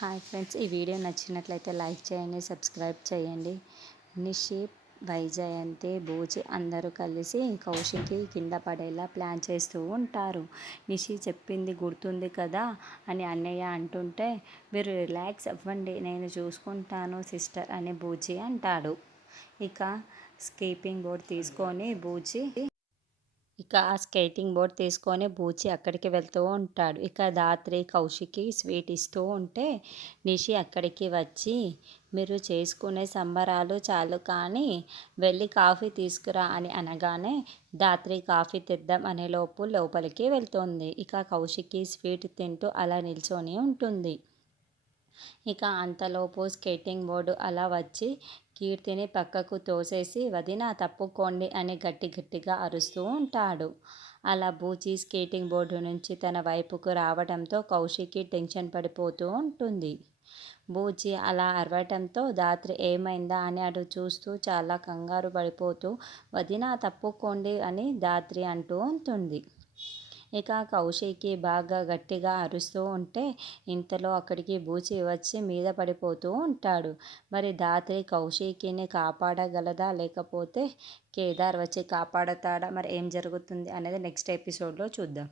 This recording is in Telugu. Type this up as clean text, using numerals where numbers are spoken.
హాయ్ ఫ్రెండ్స్, ఈ వీడియో నచ్చినట్లయితే లైక్ చేయండి, సబ్స్క్రైబ్ చేయండి. నిషి, వైజయంతి, బూచి అందరూ కలిసి కౌశికి కింద పడేలా ప్లాన్ చేస్తూ ఉంటారు. నిషి చెప్పింది గుర్తుంది కదా అని అన్నయ్య అంటుంటే, మీరు రిలాక్స్ అవ్వండి, నేను చూసుకుంటాను సిస్టర్ అని బూచి అంటాడు. ఇక స్కీపింగ్ బోర్డ్ తీసుకొని ఆ స్కేటింగ్ బోర్డ్ తీసుకొని బూచి అక్కడికి వెళ్తూ ఉంటాడు. ఇక దాత్రి కౌశికి స్వీట్ ఇస్తూ ఉంటే నిషి అక్కడికి వచ్చి, మీరు చేసుకునే సంబరాలు చాలు కానీ వెళ్ళి కాఫీ తీసుకురా అని అనగానే దాత్రి కాఫీ తెద్దాం అనే లోపలికి వెళ్తుంది. ఇక కౌశికి స్వీట్ తింటూ అలా నిల్చొని ఉంటుంది. ఇక అంతలోపు స్కేటింగ్ బోర్డు అలా వచ్చి కీర్తిని పక్కకు తోసేసి, వదిన తప్పుకోండి అని గట్టిగా అరుస్తూ ఉంటాడు. అలా బూచి స్కేటింగ్ బోర్డు నుంచి తన వైపుకు రావడంతో కౌశికి టెన్షన్ పడిపోతూ ఉంటుంది. బూచి అలా అరవటంతో దాత్రి ఏమైందా అని అటు చూస్తూ చాలా కంగారు పడిపోతూ, వదిన తప్పుకోండి అని దాత్రి అంటూ ఉంటుంది. ఇక కౌశికి బాగా గట్టిగా అరుస్తూ ఉంటే ఇంతలో అక్కడికి బూచి వచ్చి మీద పడిపోతూ ఉంటాడు. మరి దాత్రి కౌశికిని కాపాడగలదా, లేకపోతే కేదార్ వచ్చి కాపాడతాడా? మరి ఏం జరుగుతుంది అనేది నెక్స్ట్ ఎపిసోడ్లో చూద్దాం.